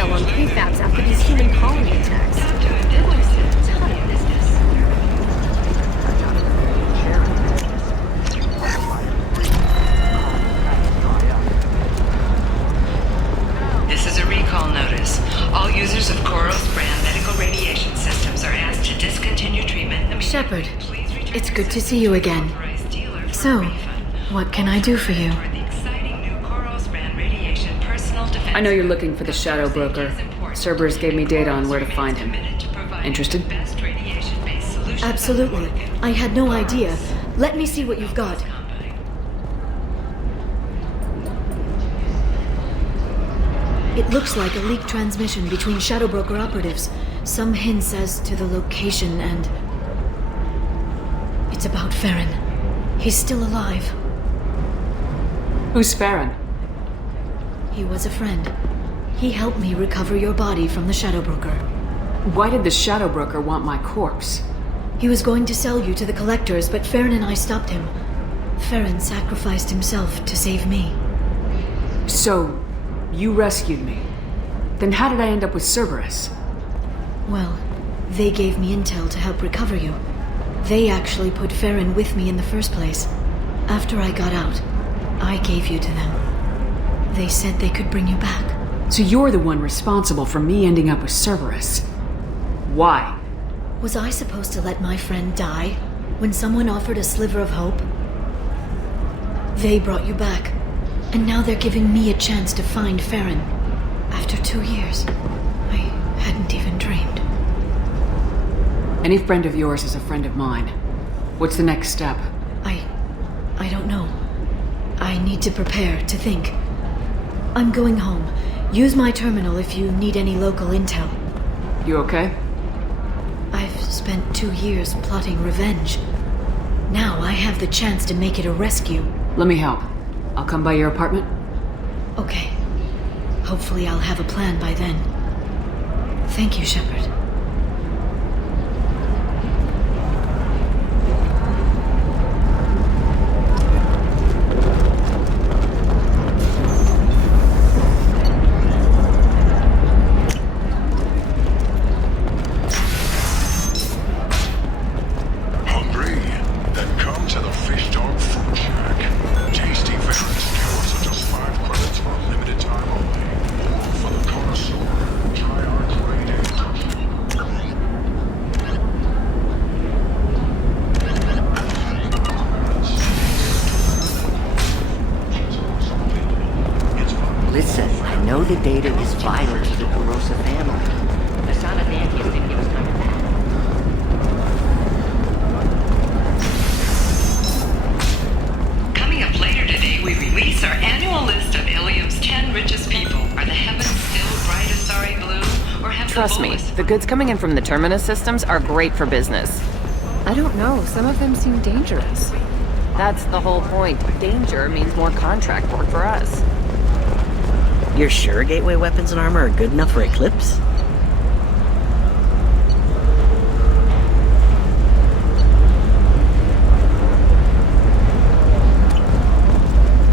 sell on prefabs after these human colony attacks. They're going to see a ton of business. This is a recall notice. All users of Koros brand medical radiation systems are asked to discontinue treatment immediately. Shepard, it's good to see you again. So, what can I do for you? I know you're looking for the Shadow Broker. Cerberus gave me data on where to find him. Interested? Absolutely. I had no idea. Let me see what you've got. It looks like a leaked transmission between Shadow Broker operatives. Some hints as to the location and... It's about Farron. He's still alive. Who's Farron? He was a friend. He helped me recover your body from the Shadow Broker. Why did the Shadow Broker want my corpse? He was going to sell you to the collectors, but Farron and I stopped him. Farron sacrificed himself to save me. So, you rescued me. Then how did I end up with Cerberus? Well, they gave me intel to help recover you. They actually put Farron with me in the first place. After I got out, I gave you to them. They said they could bring you back. So you're the one responsible for me ending up with Cerberus. Why? Was I supposed to let my friend die when someone offered a sliver of hope? They brought you back, and now they're giving me a chance to find Farron. After 2 years, I hadn't even dreamed. Any friend of yours is a friend of mine. What's the next step? I don't know. I need to prepare, to think. I'm going home. Use my terminal if you need any local intel. You okay? I've spent 2 years plotting revenge. Now I have the chance to make it a rescue. Let me help. I'll come by your apartment. Okay. Hopefully I'll have a plan by then. Thank you, Shepard. The data is vital to the Corrosa family. The son of Nantius didn't give us coming back. Coming up later today, we release our annual list of Ilium's 10 richest people. Are the heavens still bright Asari blue, or have Trust me, the goods coming in from the Terminus systems are great for business. I don't know, some of them seem dangerous. That's the whole point. Danger means more contract work for us. You're sure gateway weapons and armor are good enough for Eclipse?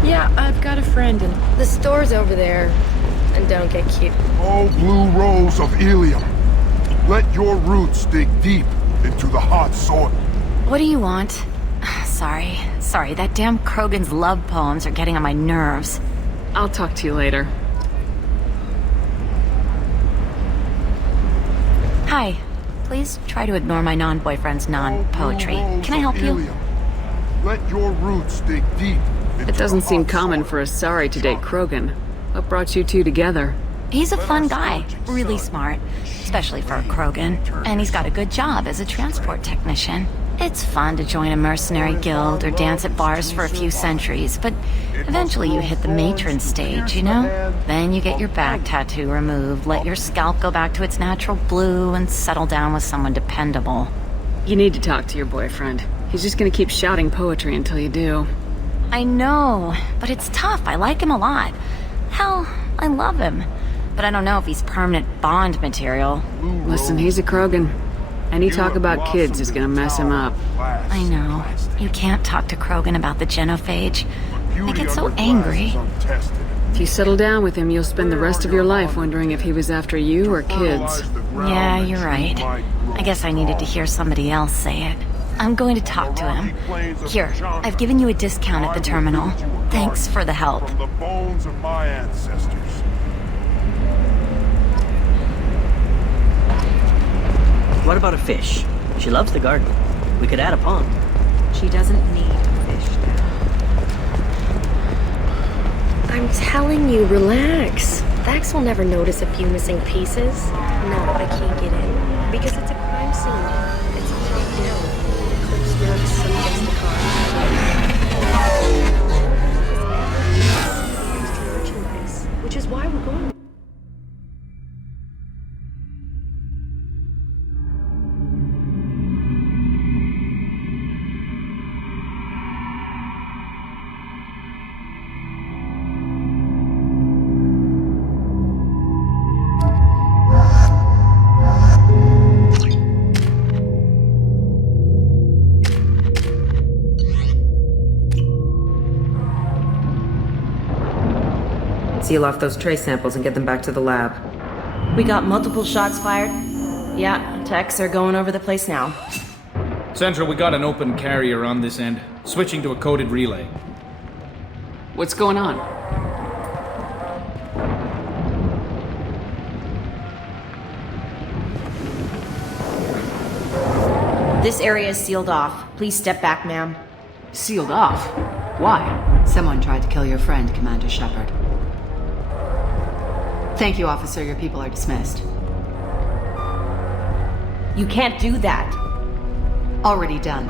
Yeah, I've got a friend and... The store's over there. And don't get cute. Oh, blue rose of Ilium. Let your roots dig deep into the hot soil. What do you want? Sorry, that damn Krogan's love poems are getting on my nerves. I'll talk to you later. Hi. Please try to ignore my non-boyfriend's non-poetry. Can I help you? Let your roots dig deep. It doesn't seem common for Asari to date Krogan. What brought you two together? He's a fun guy. Really smart. Especially for a Krogan. And he's got a good job as a transport technician. It's fun to join a mercenary guild or dance at bars for a few centuries, but eventually you hit the matron stage, you know? Then you get your back tattoo removed, let your scalp go back to its natural blue, and settle down with someone dependable. You need to talk to your boyfriend. He's just gonna keep shouting poetry until you do. I know, but it's tough. I like him a lot. Hell, I love him. But I don't know if he's permanent Bond material. Listen, he's a Krogan. Any talk about kids is gonna mess him up. I know. You can't talk to Krogan about the genophage. They get so angry. If you settle down with him, you'll spend the rest of your life wondering if he was after you or kids. Yeah, you're right. I guess I needed to hear somebody else say it. I'm going to talk to him. Here, I've given you a discount at the terminal. Thanks for the help. From the bones of my ancestors. What about a fish? She loves the garden. We could add a pond. She doesn't need fish now. I'm telling you, relax. Vax will never notice a few missing pieces. No, I can't get in. Because it's a crime scene. It's already down. Clips marks, some against the car. Merchandise, which is why we're going. Seal off those trace samples and get them back to the lab. We got multiple shots fired. Yeah, techs are going over the place now. Central, we got an open carrier on this end. Switching to a coded relay. What's going on? This area is sealed off. Please step back, ma'am. Sealed off? Why? Someone tried to kill your friend, Commander Shepard. Thank you, officer. Your people are dismissed. You can't do that. Already done.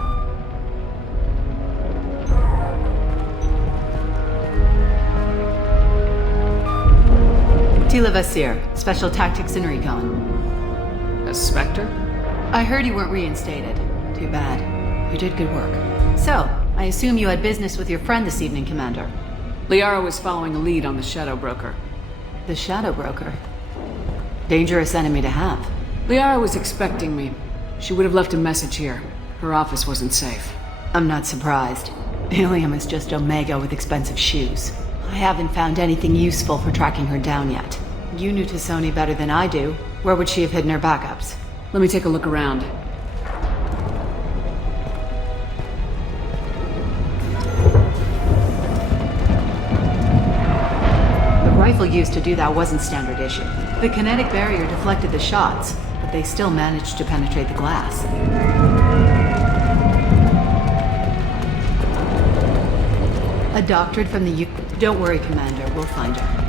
Tila Vasir, Special Tactics and Recon. A Spectre? I heard you weren't reinstated. Too bad. You did good work. So, I assume you had business with your friend this evening, Commander. Liara was following a lead on the Shadow Broker. The Shadow Broker? Dangerous enemy to have. Liara was expecting me. She would have left a message here. Her office wasn't safe. I'm not surprised. Ilium is just Omega with expensive shoes. I haven't found anything useful for tracking her down yet. You knew Tassoni better than I do. Where would she have hidden her backups? Let me take a look around. The rifle used to do that wasn't standard issue. The kinetic barrier deflected the shots, but they still managed to penetrate the glass. A doctorate from the U... Don't worry, Commander. We'll find her.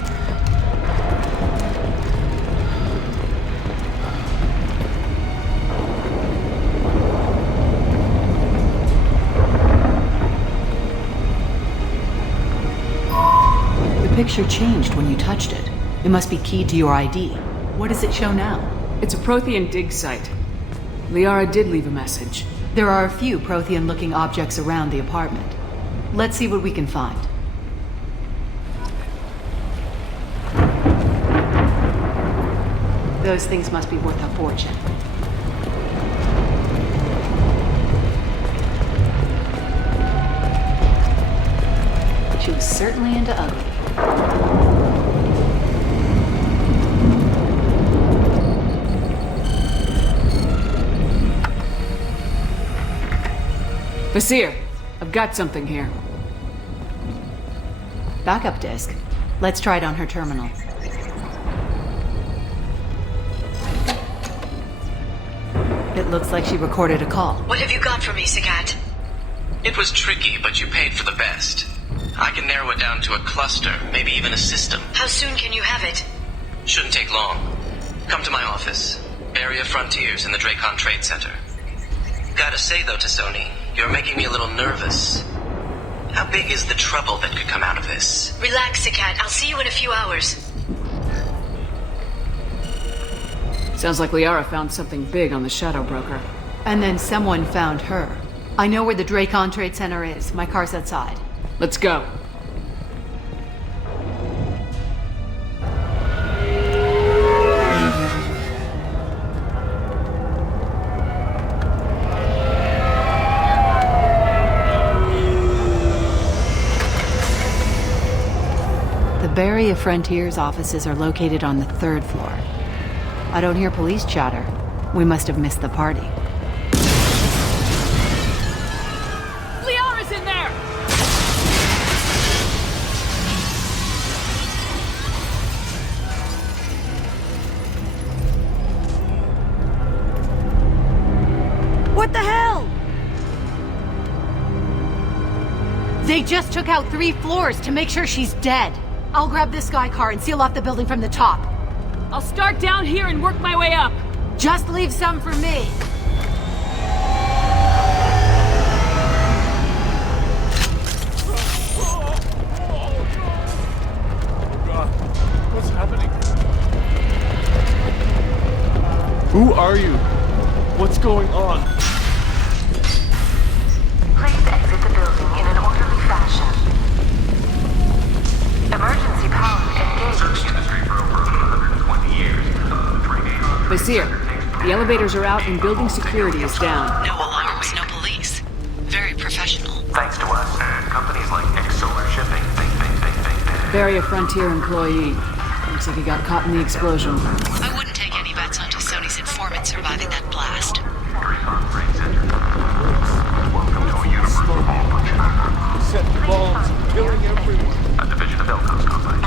The picture changed when you touched it. It must be keyed to your ID. What does it show now? It's a Prothean dig site. Liara did leave a message. There are a few Prothean-looking objects around the apartment. Let's see what we can find. Those things must be worth a fortune. She was certainly into ugly. Vasir, I've got something here. Backup disk. Let's try it on her terminal. It looks like she recorded a call. What have you got for me, Sagat? It was tricky, but you paid for the best. I can narrow it down to a cluster, maybe even a system. How soon can you have it? Shouldn't take long. Come to my office. Area Frontiers in the Dracon Trade Center. Gotta say though, Tassoni, you're making me a little nervous. How big is the trouble that could come out of this? Relax, Sagat. I'll see you in a few hours. Sounds like Liara found something big on the Shadow Broker. And then someone found her. I know where the Dracon Trade Center is. My car's outside. Let's go. The Barrier Frontier's offices are located on the 3rd floor. I don't hear police chatter. We must have missed the party. Liara's in there! What the hell? They just took out 3 floors to make sure she's dead. I'll grab this Sky car and seal off the building from the top. I'll start down here and work my way up. Just leave some for me. What's happening? Who are you? What's going on? Please exit the building in an orderly fashion. Emergency power engaged. Vizier, the elevators are out and building security is down. No alarms, no police. Very professional. Thanks to us and companies like Solar Shipping. Barrier Frontier employee. Looks like he got caught in the explosion. I wouldn't take any bets on Sony's informant surviving that blast. Welcome to a universe of opportunity. Set bombs, killing everyone. A division of Elco's company.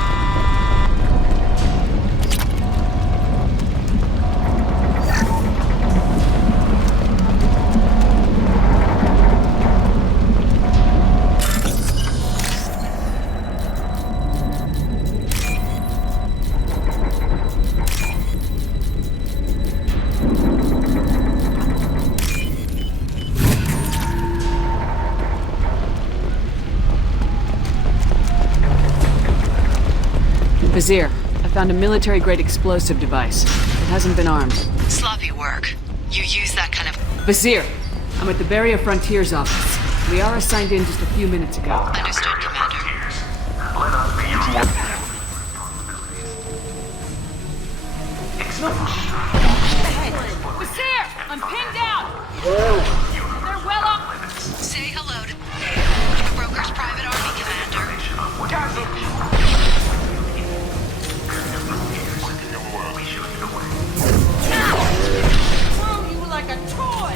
Vizier, I found a military-grade explosive device. It hasn't been armed. Sloppy work. You use that kind of... Vizier, I'm at the Barrier Frontier's office. Liara signed in just a few minutes ago. Understood, Commander. Let us be your Vizier, I'm pinned down! They're well up! Say hello to the broker's private army, Commander. Throw you like a toy!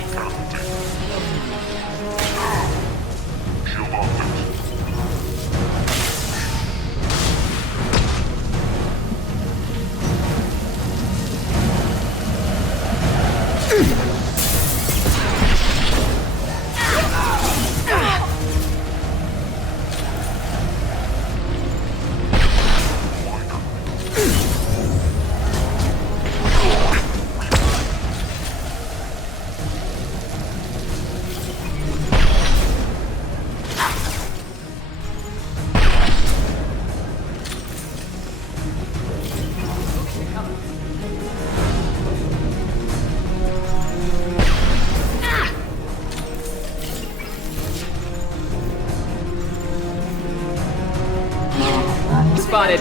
Spotted.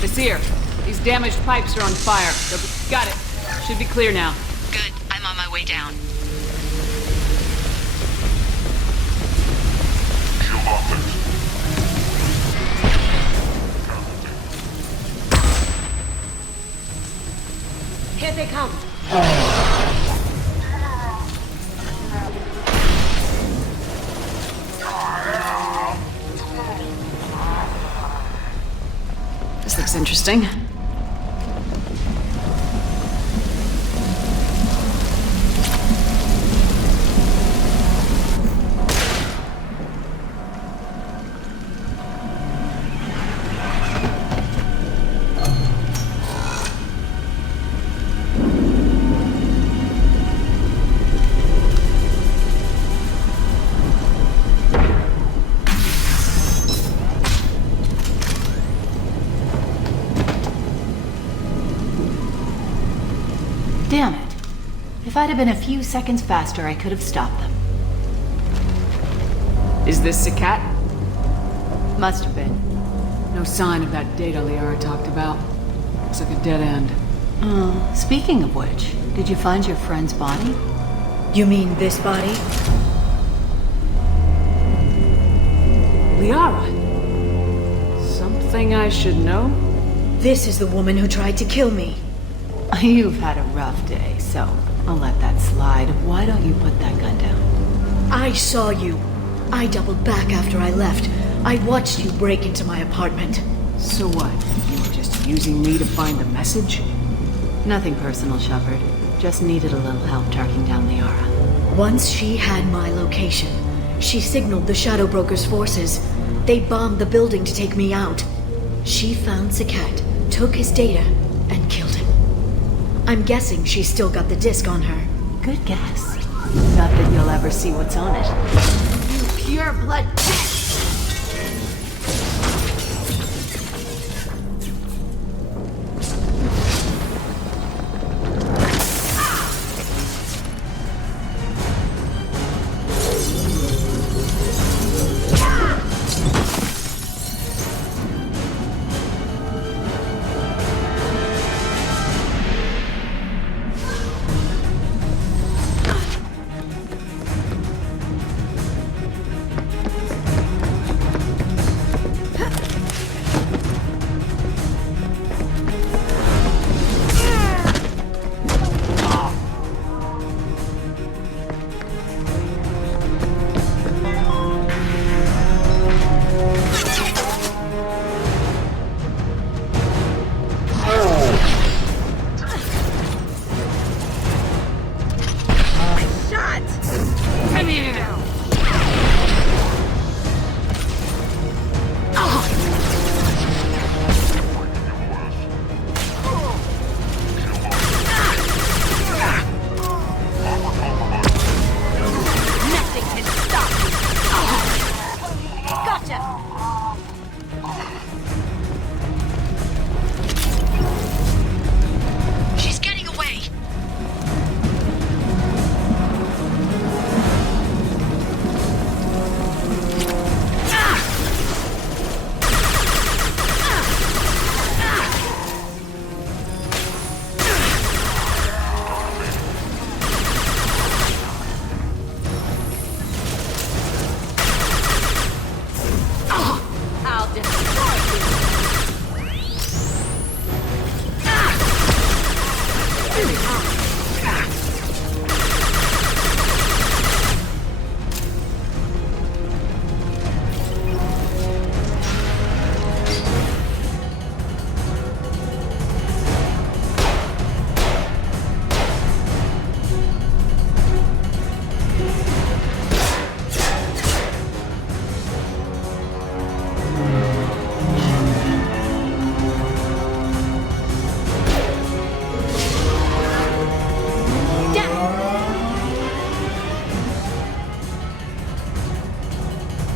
Vizier, these damaged pipes are on fire. Got it. Should be clear now. Good. I'm on my way down. Here they come. This looks interesting. I'd have been a few seconds faster, I could have stopped them. Is this Sakat? Must have been. No sign of that data Liara talked about. Looks like a dead end. Speaking of which, did you find your friend's body? You mean this body? Liara? Something I should know? This is the woman who tried to kill me. You've had a rough day, so I'll let that slide. Why don't you put that gun down? I saw you. I doubled back after I left. I watched you break into my apartment. So what? You were just using me to find the message? Nothing personal, Shepard. Just needed a little help tracking down Liara. Once she had my location, she signaled the Shadow Broker's forces. They bombed the building to take me out. She found Sakat, took his data, and killed him. I'm guessing she's still got the disc on her. Good guess. Not that you'll ever see what's on it. You pure blood pest!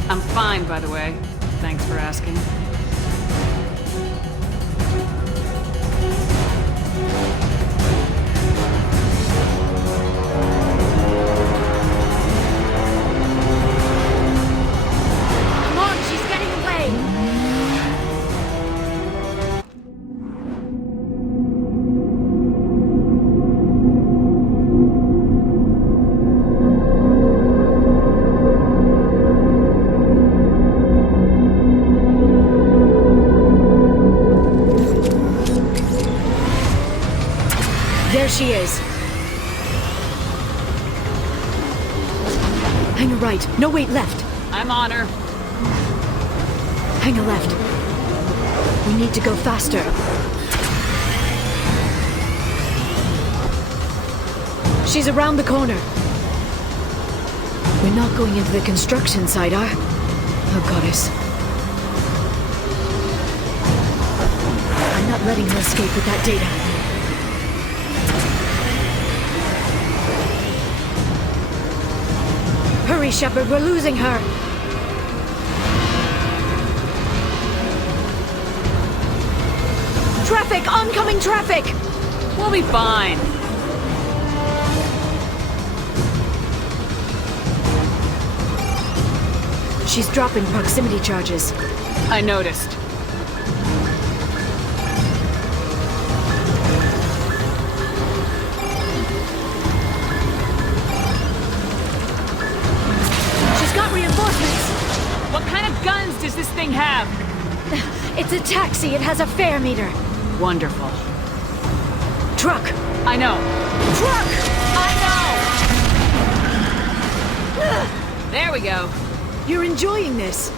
I'm fine, by the way. Thanks for asking. Come on, she's getting away! There she is. Hang a right. No, wait, left. I'm on her. Hang a left. We need to go faster. She's around the corner. We're not going into the construction site, are? Oh, goddess. I'm not letting her escape with that data. Hurry, Shepard, we're losing her! Traffic! Oncoming traffic! We'll be fine. She's dropping proximity charges. I noticed. She's got reinforcements! What kind of guns does this thing have? It's a taxi. It has a fare meter. Wonderful. Truck! I know. Truck! I know! There we go. You're enjoying this.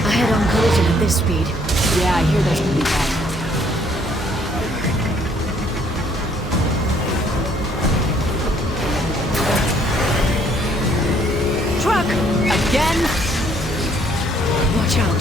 A head-on collision at this speed. Yeah, I hear those can be bad. Truck! Again? Watch out.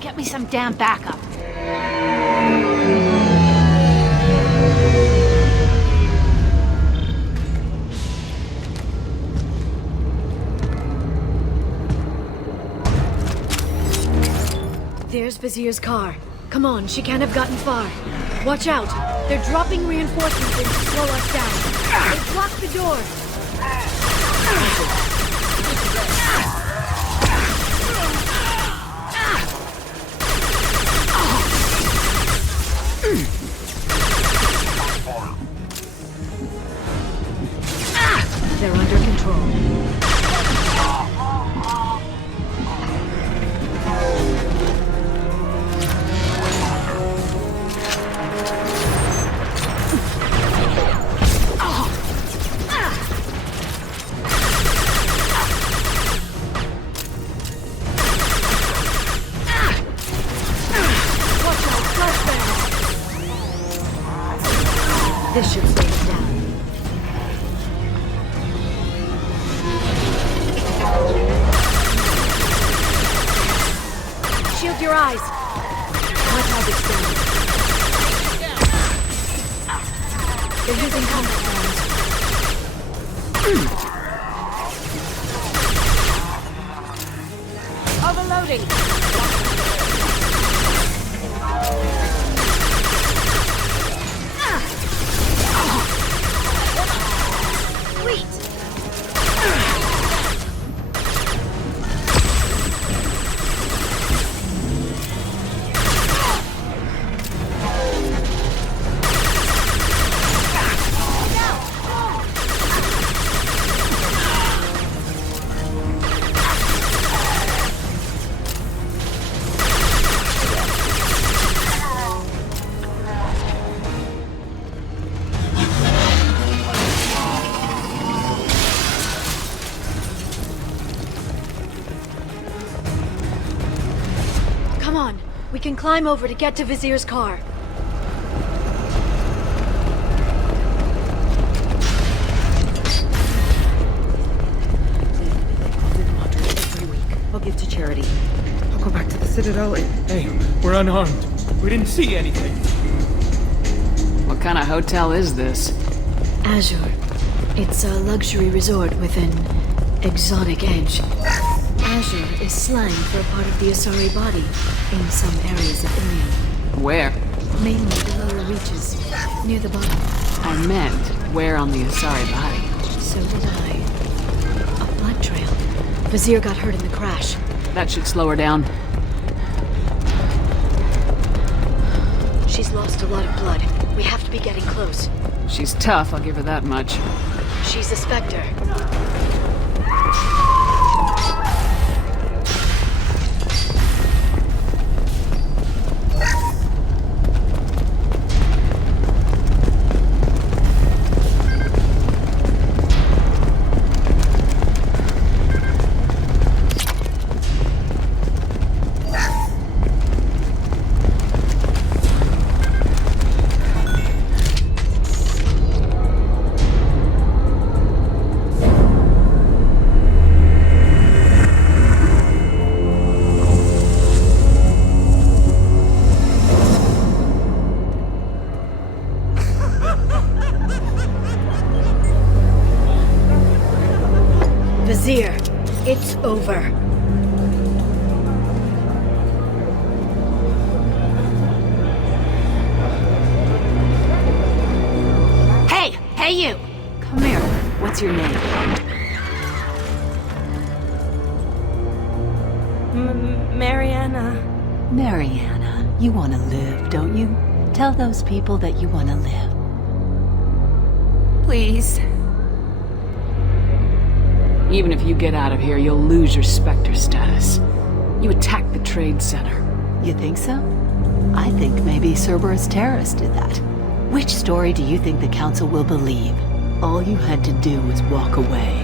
Get me some damn backup. There's Vizier's car. Come on, she can't have gotten far. Watch out. They're dropping reinforcements in to slow us down. They blocked the door. They're under control. This should slow them down. Shield your eyes. My target's down. They're using combat rounds. Overloading. Come on, we can climb over to get to Vizier's car. I'll give to charity. I'll go back to the Citadel and... Hey, we're unarmed. We didn't see anything. What kind of hotel is this? Azure. It's a luxury resort with an exotic edge. Azure is slang for a part of the Asari body in some areas of Ilium. Where? Mainly the lower reaches, near the bottom. I meant, where on the Asari body? So did I. A blood trail. Vizier got hurt in the crash. That should slow her down. She's lost a lot of blood. We have to be getting close. She's tough, I'll give her that much. She's a Spectre. over. Hey you! Come here. What's your name? Mariana. Mariana. You want to live, don't you? Tell those people that you want to live. Please. Even if you get out of here, you'll lose your Spectre status. You attacked the trade center. You think so? I think maybe Cerberus terrorists did that. Which story do you think the Council will believe? All you had to do was walk away.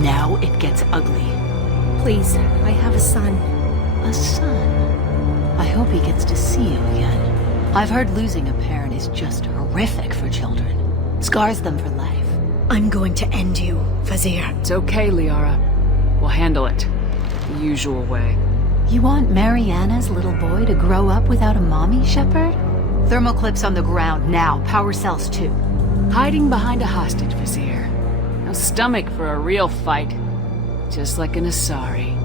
Now it gets ugly. Please, I have a son. A son? I hope he gets to see you again. I've heard losing a parent is just horrific for children. Scars them for life. I'm going to end you, Fazir. It's okay, Liara. We'll handle it. The usual way. You want Mariana's little boy to grow up without a mommy, Shepard? Thermal clips on the ground now. Power cells too. Hiding behind a hostage, Vizier. No stomach for a real fight. Just like an Asari.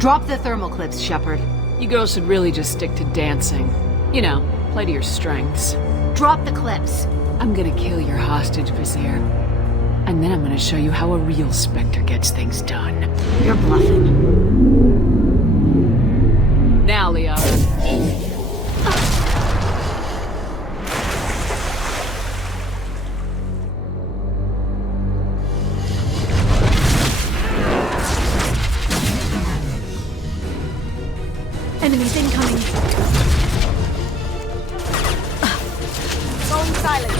Drop the thermal clips, Shepard. You girls should really just stick to dancing. You know, play to your strengths. Drop the clips. I'm gonna kill your hostage, Vizier. And then I'm gonna show you how a real Spectre gets things done. You're bluffing. Now, Liara. Enemies incoming. Going silent.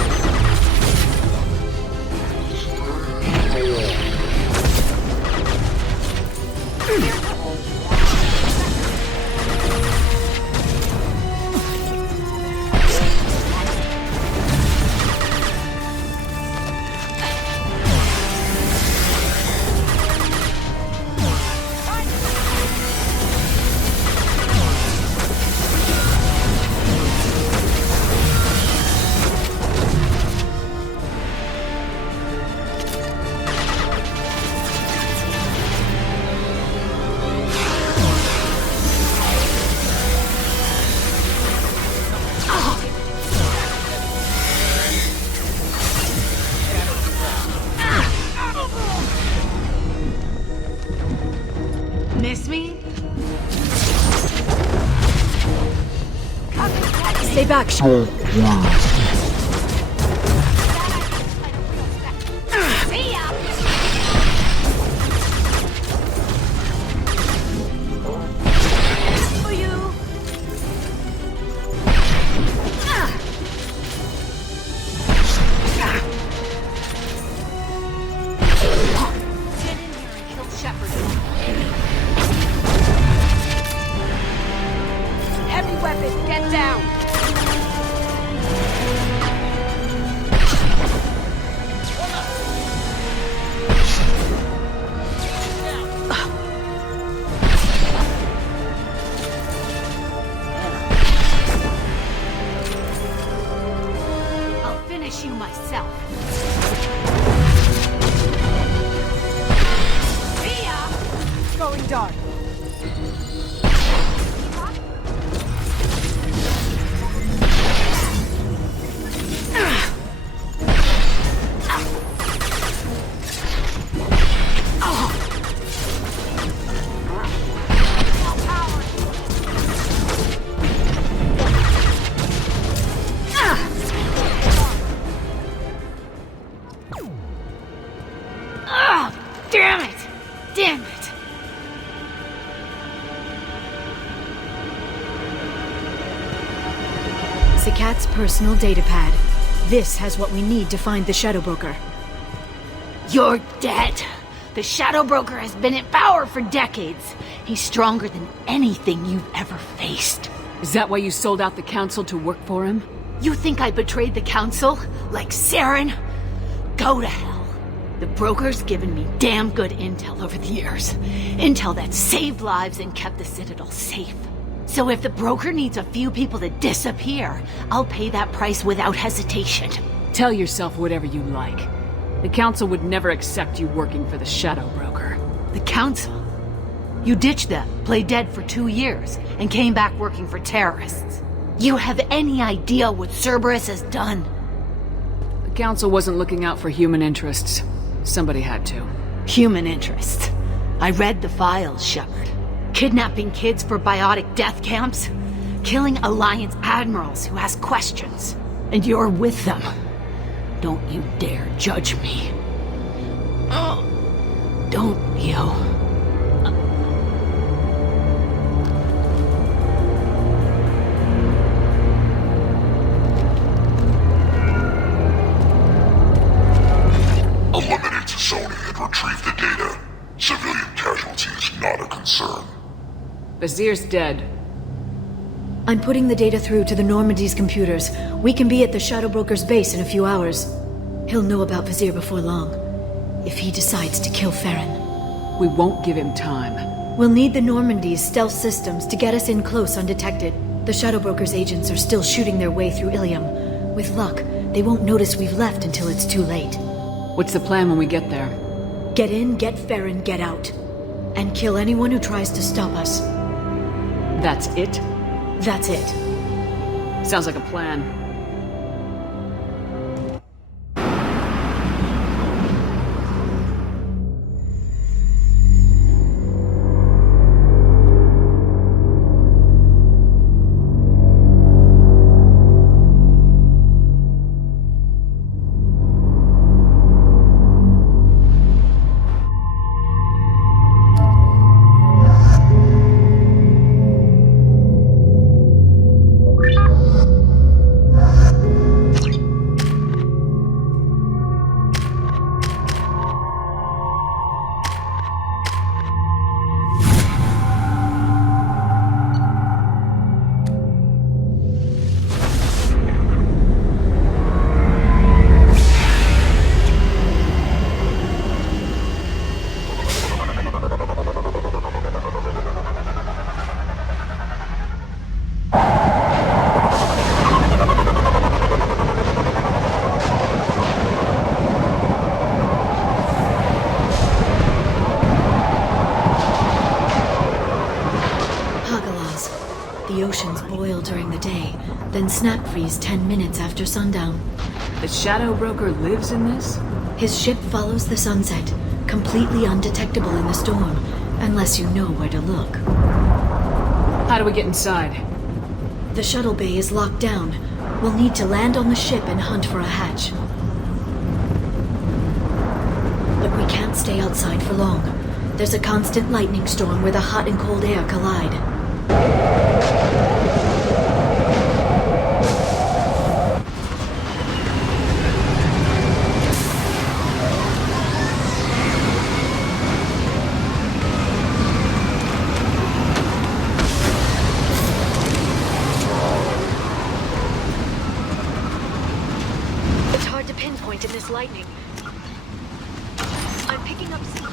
Miss me? Stay back. You myself. Going dark. Damn it! Damn it! Zakat's personal datapad. This has what we need to find the Shadow Broker. You're dead. The Shadow Broker has been in power for decades. He's stronger than anything you've ever faced. Is that why you sold out the Council to work for him? You think I betrayed the Council? Like Saren? Go to hell. The Broker's given me damn good intel over the years. Intel that saved lives and kept the Citadel safe. So if the Broker needs a few people to disappear, I'll pay that price without hesitation. Tell yourself whatever you like. The Council would never accept you working for the Shadow Broker. The Council? You ditched them, played dead for 2 years, and came back working for terrorists. You have any idea what Cerberus has done? The Council wasn't looking out for human interests. Somebody had to. Human interests. I read the files, Shepard. Kidnapping kids for biotic death camps. Killing Alliance admirals who ask questions. And you're with them. Don't you dare judge me. Oh, don't you? Eliminate Sony and retrieve the data. Civilian casualties not a concern. Bazir's dead. I'm putting the data through to the Normandy's computers. We can be at the Shadow Broker's base in a few hours. He'll know about Vizir before long. If he decides to kill Farron. We won't give him time. We'll need the Normandy's stealth systems to get us in close undetected. The Shadow Broker's agents are still shooting their way through Ilium. With luck, they won't notice we've left until it's too late. What's the plan when we get there? Get in, get Farron, get out. And kill anyone who tries to stop us. That's it? That's it. Sounds like a plan. The oceans boil during the day, then snap freeze 10 minutes after sundown. The Shadow Broker lives in this? His ship follows the sunset, completely undetectable in the storm, unless you know where to look. How do we get inside? The shuttle bay is locked down. We'll need to land on the ship and hunt for a hatch. But we can't stay outside for long. There's a constant lightning storm where the hot and cold air collide. It's hard to pinpoint in this lightning. I'm picking up some...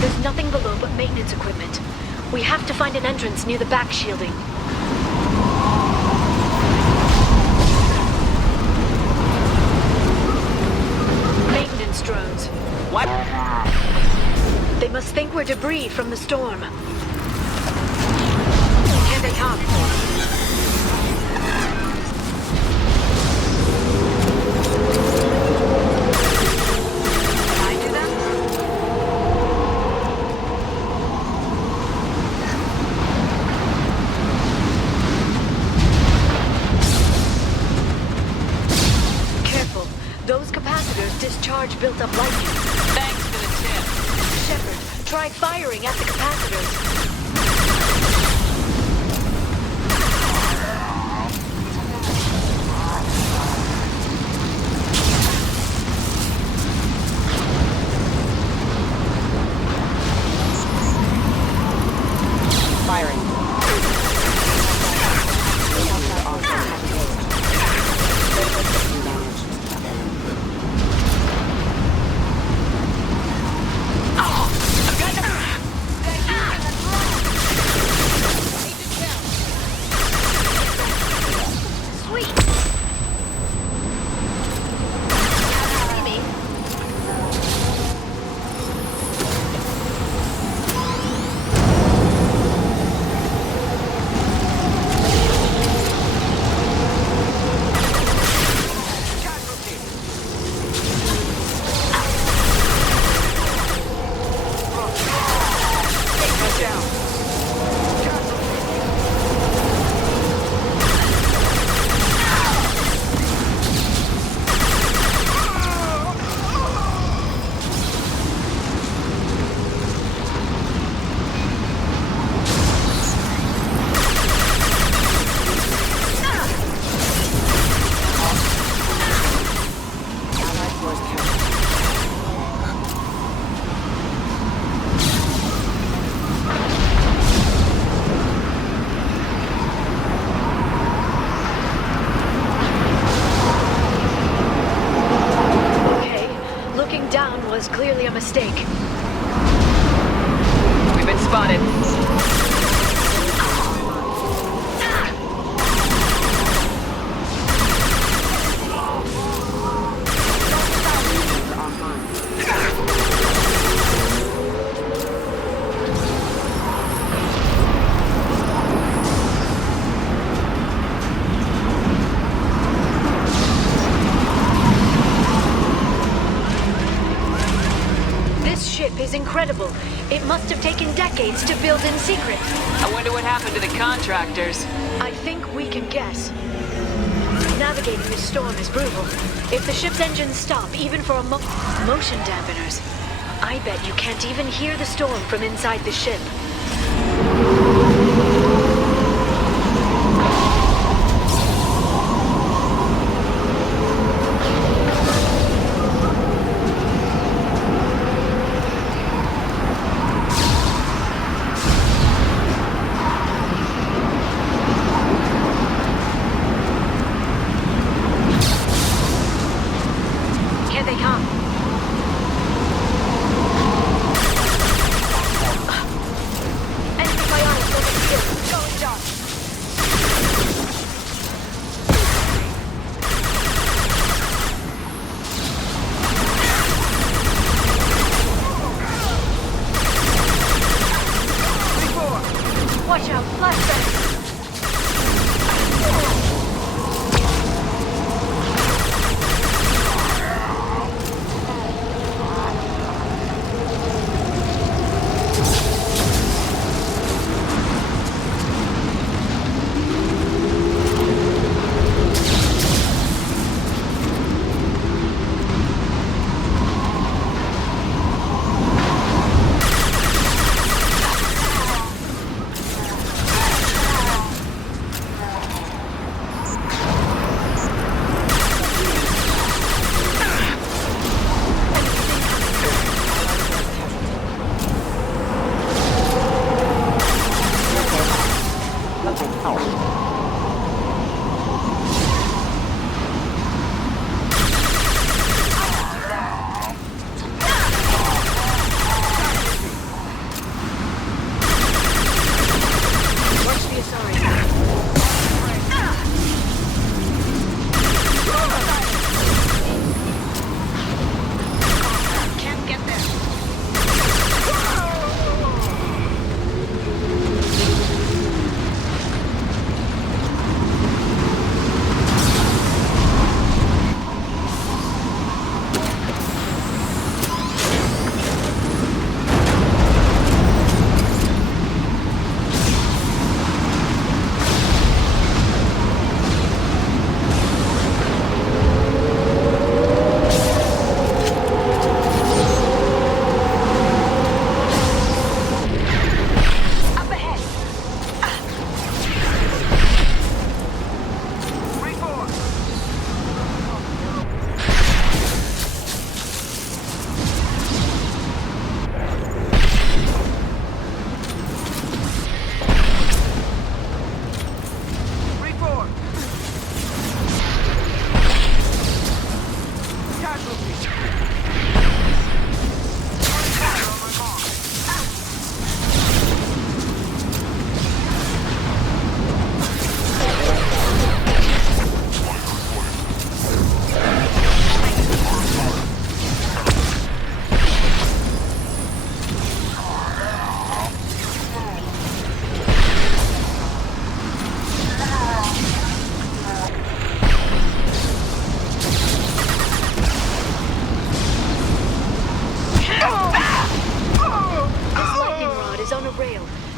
There's nothing below but maintenance equipment. We have to find an entrance near the back shielding. Maintenance drones. What? They must think we're debris from the storm. Here they come. Those capacitors discharge built-up lightning. Thanks for the tip. Shepard, try firing at the capacitors. Firing. was clearly a mistake. We've been spotted. This ship is incredible. It must have taken decades to build in secret. I wonder what happened to the contractors. I think we can guess. Navigating this storm is brutal. If the ship's engines stop, even for motion dampeners, I bet you can't even hear the storm from inside the ship. Here they come. Enemy biotic over here. Going dark. Watch out, flashbang!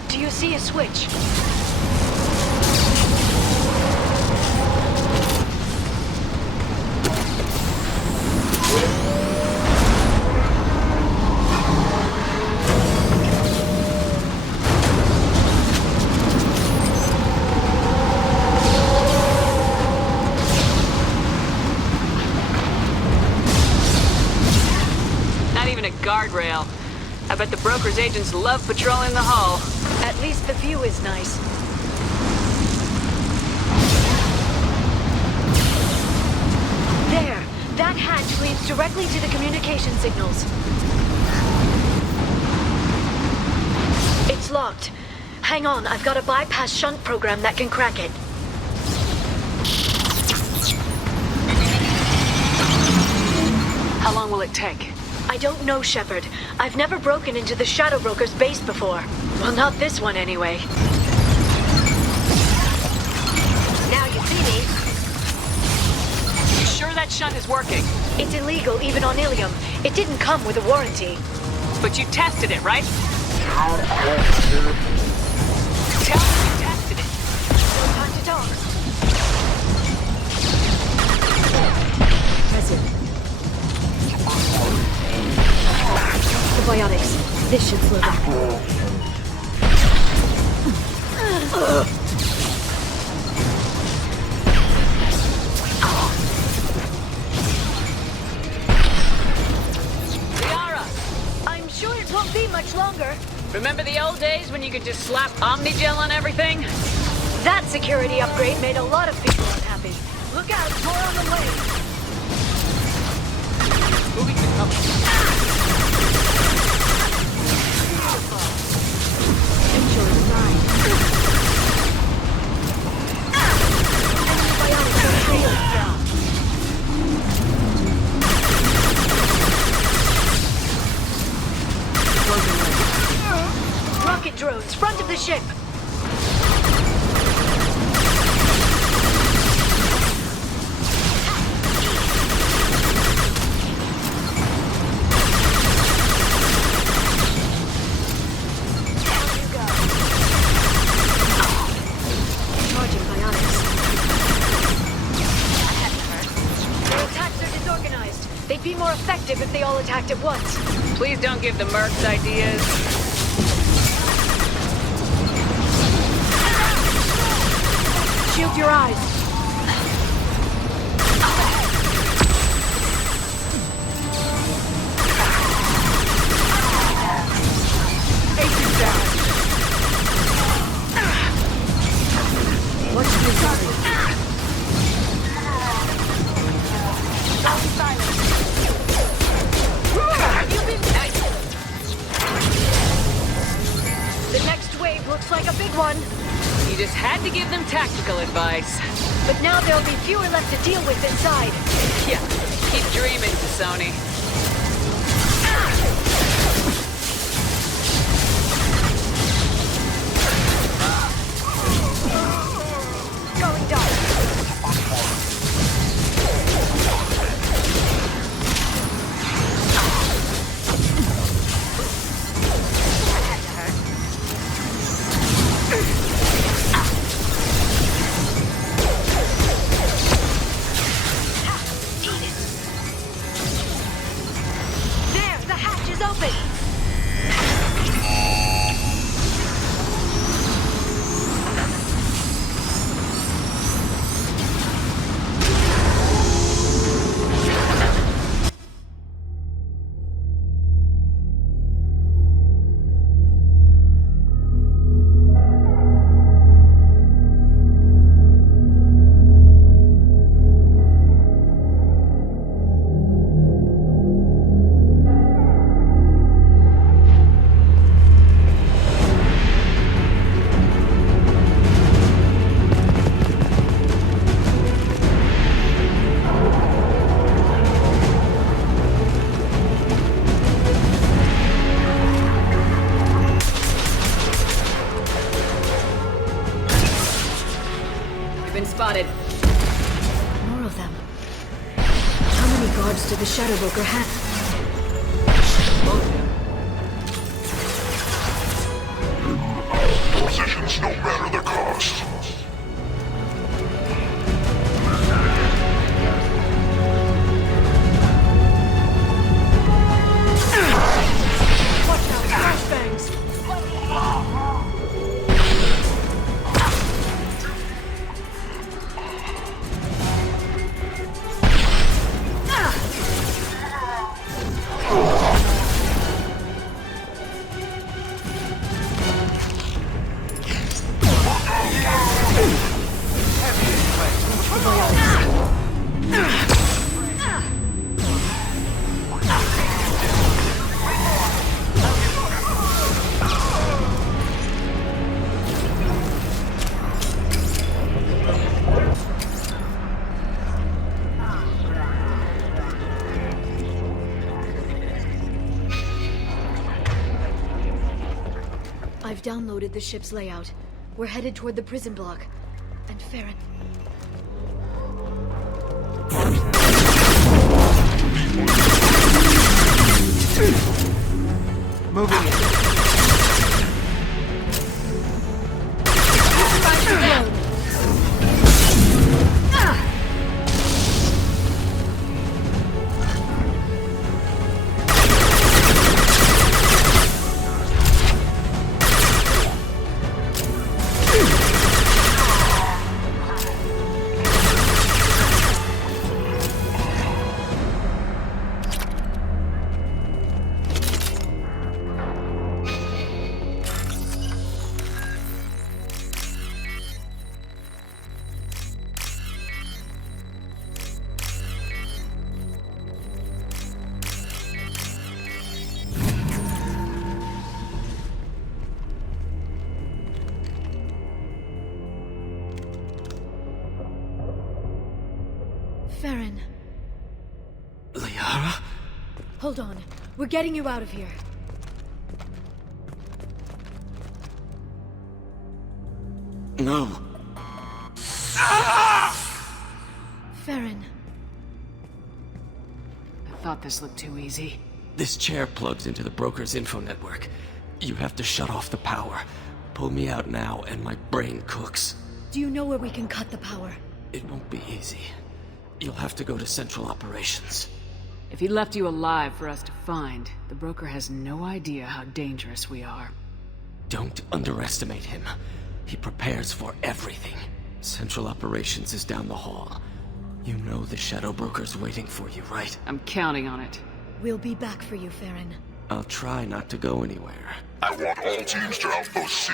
Do you see a switch? Not even a guardrail. I bet the broker's agents love patrolling the hull. At least the view is nice. There! That hatch leads directly to the communication signals. It's locked. Hang on, I've got a bypass shunt program that can crack it. How long will it take? I don't know, Shepard. I've never broken into the Shadow Broker's base before. Well, not this one anyway. Now you see me. You sure that shunt is working? It's illegal even on Ilium. It didn't come with a warranty. But you tested it, right? Tell me you tested it. No time to talk. Press it. Probiotics. This should slow down. I'm sure it won't be much longer. Remember the old days when you could just slap Omnigel on everything? That security upgrade made a lot of people unhappy. Look out, more on the way. Moving to cover. Enjoy the ride. Antibiotics are trailing down. Rocket drones, front of the ship. Charging biotics. Their attacks are disorganized. They'd be more effective if they all attacked at once. Please don't give the mercs ideas. Shield your eyes. Agent down. Watch this target. Don't silence. You've been... The next wave looks like a big one. You just had to give them tactical advice. But now there'll be fewer left to deal with inside. Yeah, keep dreaming, Sony. Going dark. There, the hatch is open. Been spotted. More of them. How many guards did the Shadow Broker have? Positions no matter the cost. Watch out, flashbangs. downloaded the ship's layout. We're headed toward the prison block. And Farron... Moving in. Farron. Liara? Hold on. We're getting you out of here. No. Farron. I thought this looked too easy. This chair plugs into the broker's info network. You have to shut off the power. Pull me out now and my brain cooks. Do you know where we can cut the power? It won't be easy. You'll have to go to Central Operations. If he left you alive for us to find, the broker has no idea how dangerous we are. Don't underestimate him. He prepares for everything. Central Operations is down the hall. You know the Shadow Broker's waiting for you, right? I'm counting on it. We'll be back for you, Farron. I'll try not to go anywhere. I want all teams to Outpost C.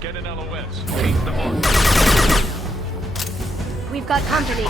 Get an LOS. Change the mark. We've got company.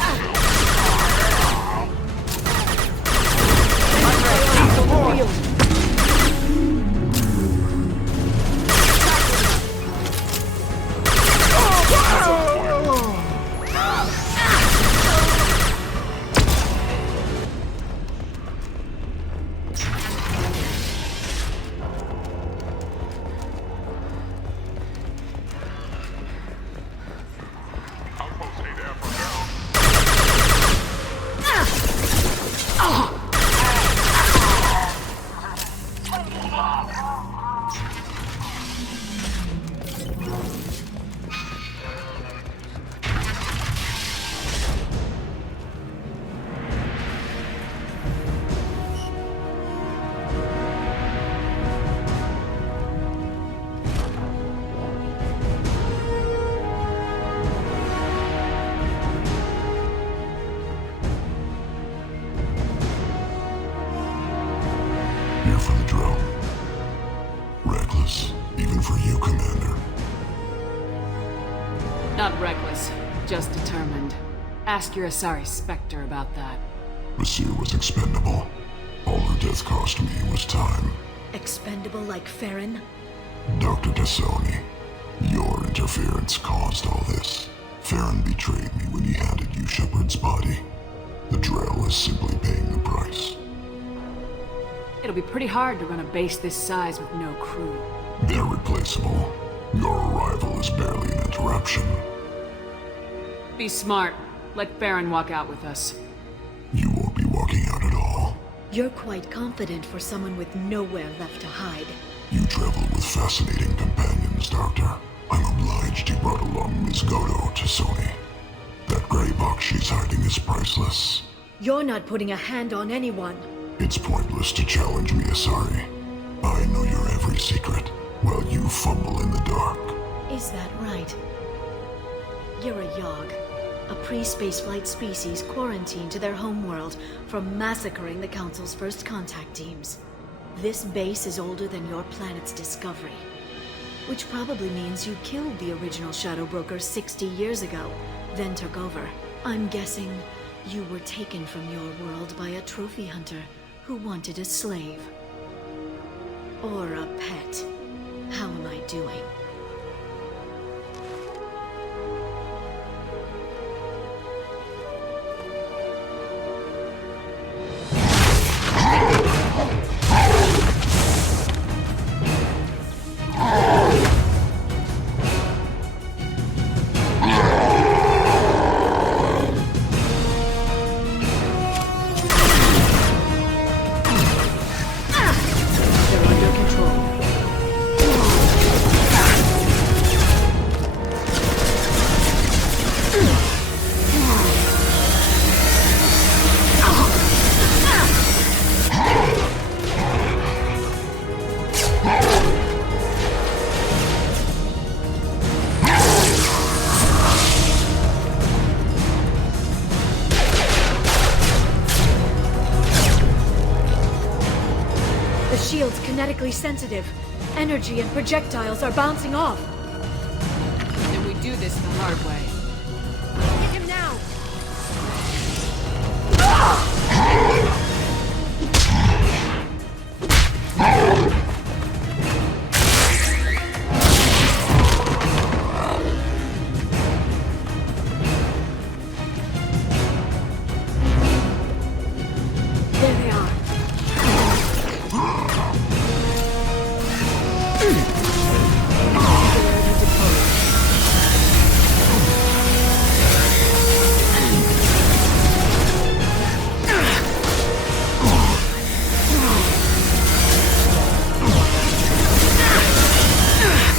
Here for the drill. Reckless, even for you, Commander. Not reckless, just determined. Ask your Asari Spectre about that. Basir was expendable. All her death cost me was time. Expendable like Farron? Dr. Tassoni, your interference caused all this. Farron betrayed me when he handed you Shepard's body. The Drell is simply paying the price. It'll be pretty hard to run a base this size with no crew. They're replaceable. Your arrival is barely an interruption. Be smart. Let Farron walk out with us. You won't be walking out at all. You're quite confident for someone with nowhere left to hide. You travel with fascinating companions, Doctor. I'm obliged you brought along Ms. Godo Tassoni. That gray box she's hiding is priceless. You're not putting a hand on anyone. It's pointless to challenge me, Asari. I know your every secret, while you fumble in the dark. Is that right? You're a Yogg, a pre-spaceflight species quarantined to their homeworld from massacring the Council's first contact teams. This base is older than your planet's discovery, which probably means you killed the original Shadow Broker 60 years ago, then took over. I'm guessing you were taken from your world by a trophy hunter who wanted a slave. Or a pet. How am I doing? shield's kinetically sensitive. Energy and projectiles are bouncing off. Then we do this the hard way. Get him now! There they are.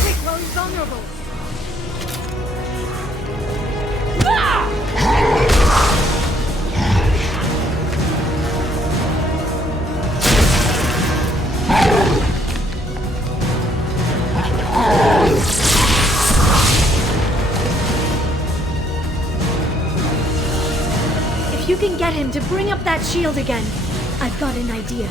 Quick, while he's vulnerable! If you can get him to bring up that shield again, I've got an idea.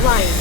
Flying.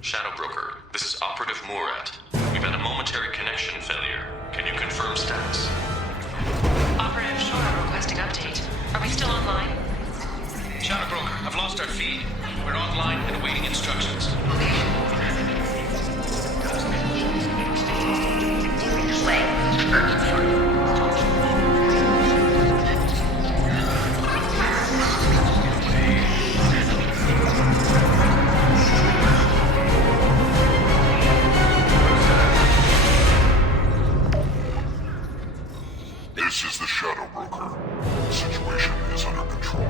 Shadow Broker, this is Operative Murat. We've had a momentary connection failure. Can you confirm status? Operative Shore requesting update. Are we still online? Shadow Broker, I've lost our feed. We're online and awaiting instructions. This is the Shadow Broker. The situation is under control.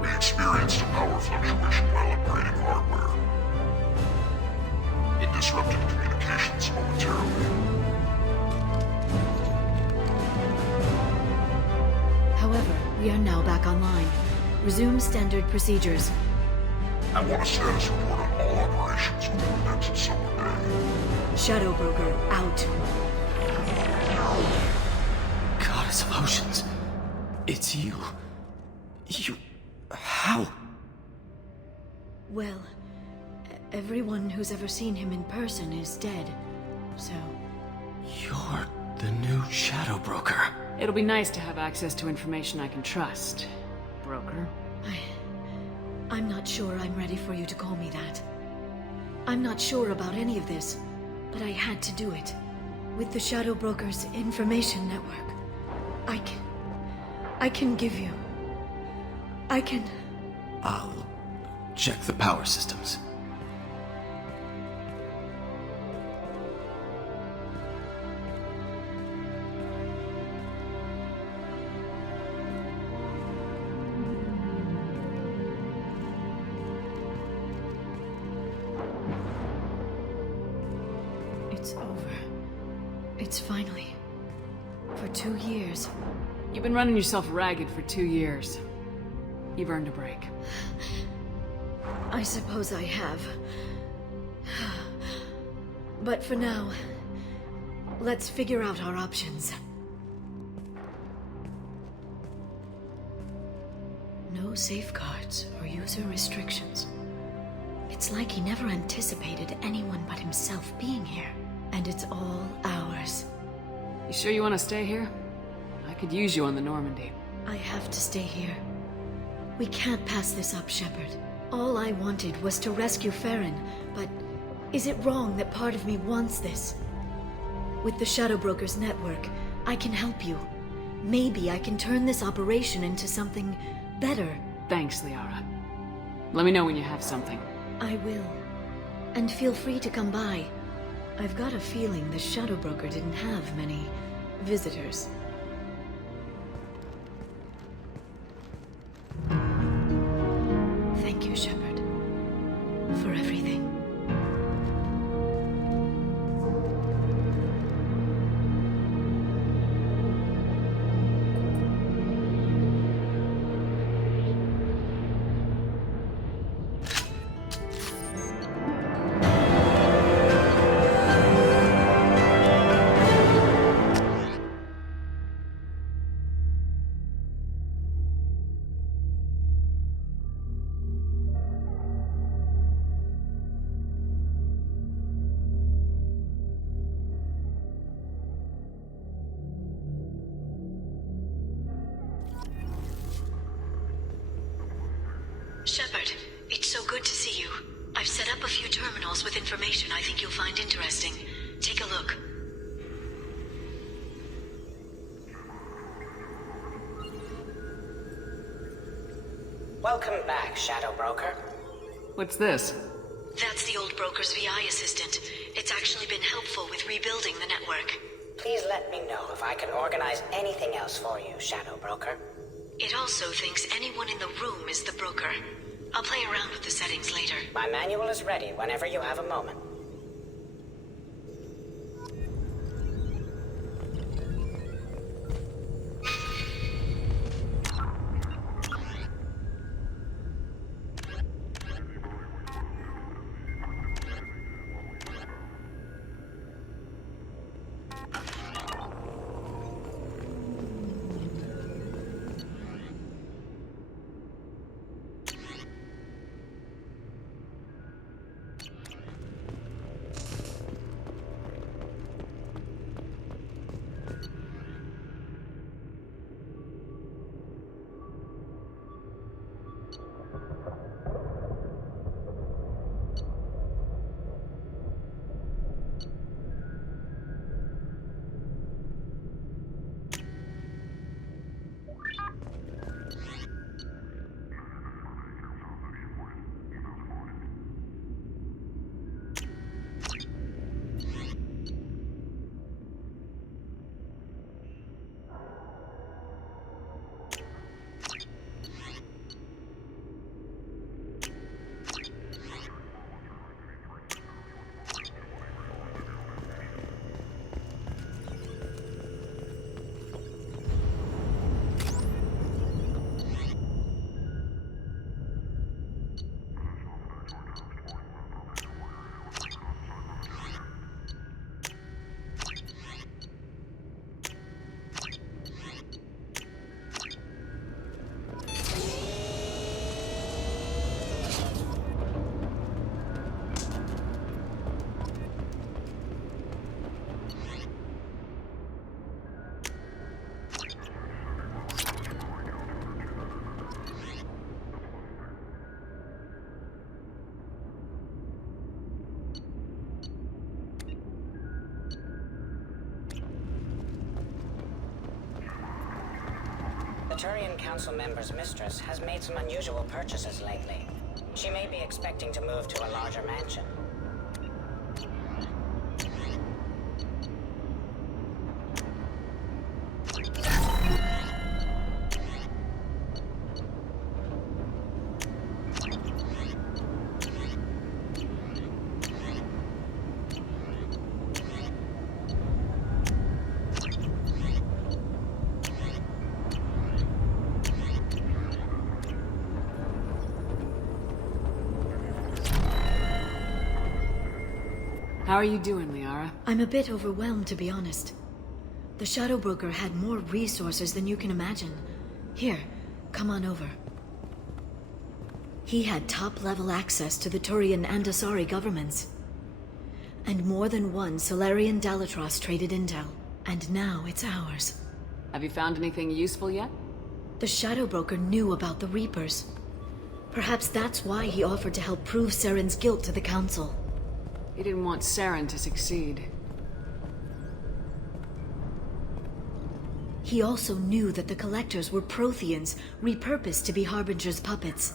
We experienced a power fluctuation while upgrading hardware. It disrupted communications momentarily. However, we are now back online. Resume standard procedures. I want a status report on all operations within the next solar day. Shadow Broker out. Goddess of Oceans. It's you. You... How? Well, everyone who's ever seen him in person is dead. So... You're the new Shadow Broker. It'll be nice to have access to information I can trust. Broker? I'm not sure I'm ready for you to call me that. I'm not sure about any of this, but I had to do it. With the Shadow Broker's information network, I can give you... I'll check the power systems. It's over. It's finally... For 2 years. You've been running yourself ragged for 2 years. You've earned a break. I suppose I have. But for now, let's figure out our options. No safeguards or user restrictions. It's like he never anticipated anyone but himself being here. And it's all ours. You sure you want to stay here? I could use you on the Normandy. I have to stay here. We can't pass this up, Shepard. All I wanted was to rescue Farron, but is it wrong that part of me wants this? With the Shadow Brokers network, I can help you. Maybe I can turn this operation into something better. Thanks, Liara. Let me know when you have something. I will. And feel free to come by. I've got a feeling the Shadow Broker didn't have many visitors. Thank you, Shepard, for everything. Shepard, it's so good to see you. I've set up a few terminals with information I think you'll find interesting. Take a look. Welcome back, Shadow Broker. What's this? That's the old broker's VI assistant. It's actually been helpful with rebuilding the network. Please let me know if I can organize anything else for you, Shadow Broker. It also thinks anyone in the room is the broker. I'll play around with the settings later. My manual is ready whenever you have a moment. The Turian Council member's mistress has made some unusual purchases lately. She may be expecting to move to a larger mansion. How are you doing, Liara? I'm a bit overwhelmed, to be honest. The Shadow Broker had more resources than you can imagine. Here, come on over. He had top-level access to the Turian and Asari governments. And more than one Solarian Dalatros traded intel. And now it's ours. Have you found anything useful yet? The Shadow Broker knew about the Reapers. Perhaps that's why he offered to help prove Saren's guilt to the Council. He didn't want Saren to succeed. He also knew that the Collectors were Protheans, repurposed to be Harbinger's puppets.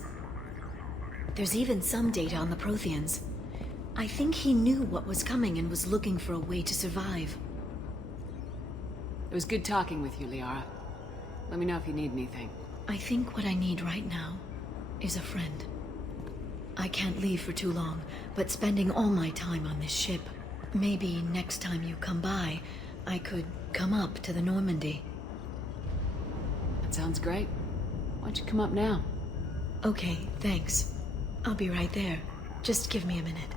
There's even some data on the Protheans. I think he knew what was coming and was looking for a way to survive. It was good talking with you, Liara. Let me know if you need anything. I think what I need right now is a friend. I can't leave for too long, but spending all my time on this ship. Maybe next time you come by, I could come up to the Normandy. That sounds great. Why don't you come up now? Okay, thanks. I'll be right there. Just give me a minute.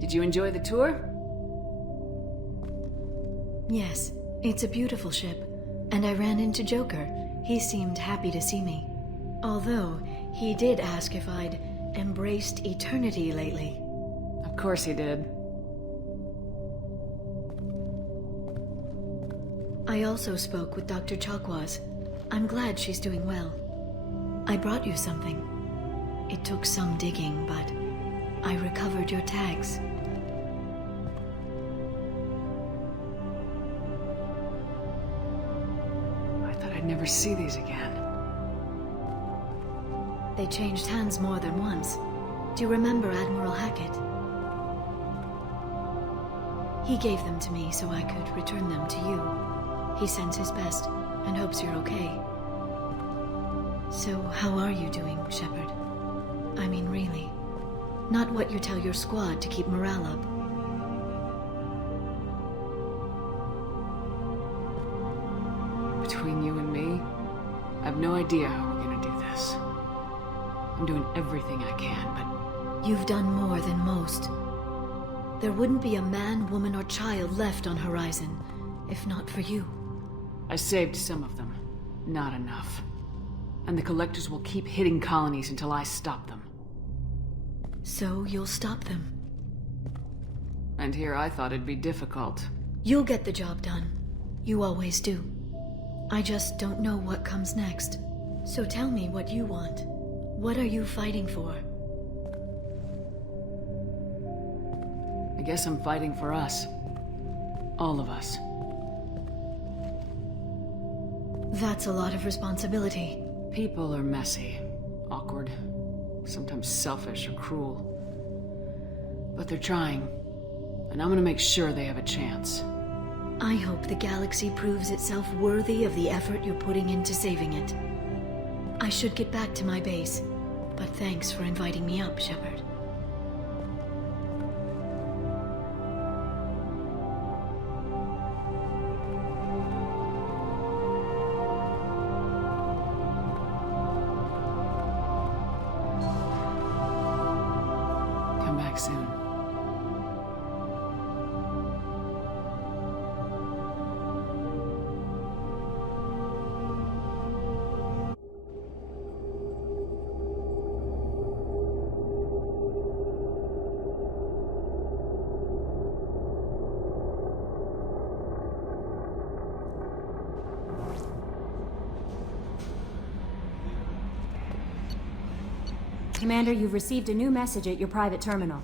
Did you enjoy the tour? Yes, it's a beautiful ship. And I ran into Joker. He seemed happy to see me. Although, he did ask if I'd embraced eternity lately. Of course he did. I also spoke with Dr. Chakwas. I'm glad she's doing well. I brought you something. It took some digging, but I recovered your tags. I'd never see these again. They changed hands more than once. Do you remember Admiral Hackett? He gave them to me so I could return them to you. He sends his best and hopes you're okay. So, how are you doing, Shepard? I mean, really. Not what you tell your squad to keep morale up. Between you and me, I have no idea how we're gonna do this. I'm doing everything I can, but... You've done more than most. There wouldn't be a man, woman, or child left on Horizon, if not for you. I saved some of them. Not enough. And the Collectors will keep hitting colonies until I stop them. So you'll stop them? And here I thought it'd be difficult. You'll get the job done. You always do. I just don't know what comes next. So tell me what you want. What are you fighting for? I guess I'm fighting for us. All of us. That's a lot of responsibility. People are messy, awkward, sometimes selfish or cruel. But they're trying, and I'm gonna make sure they have a chance. I hope the galaxy proves itself worthy of the effort you're putting into saving it. I should get back to my base, but thanks for inviting me up, Shepard. Come back soon. Commander, you've received a new message at your private terminal.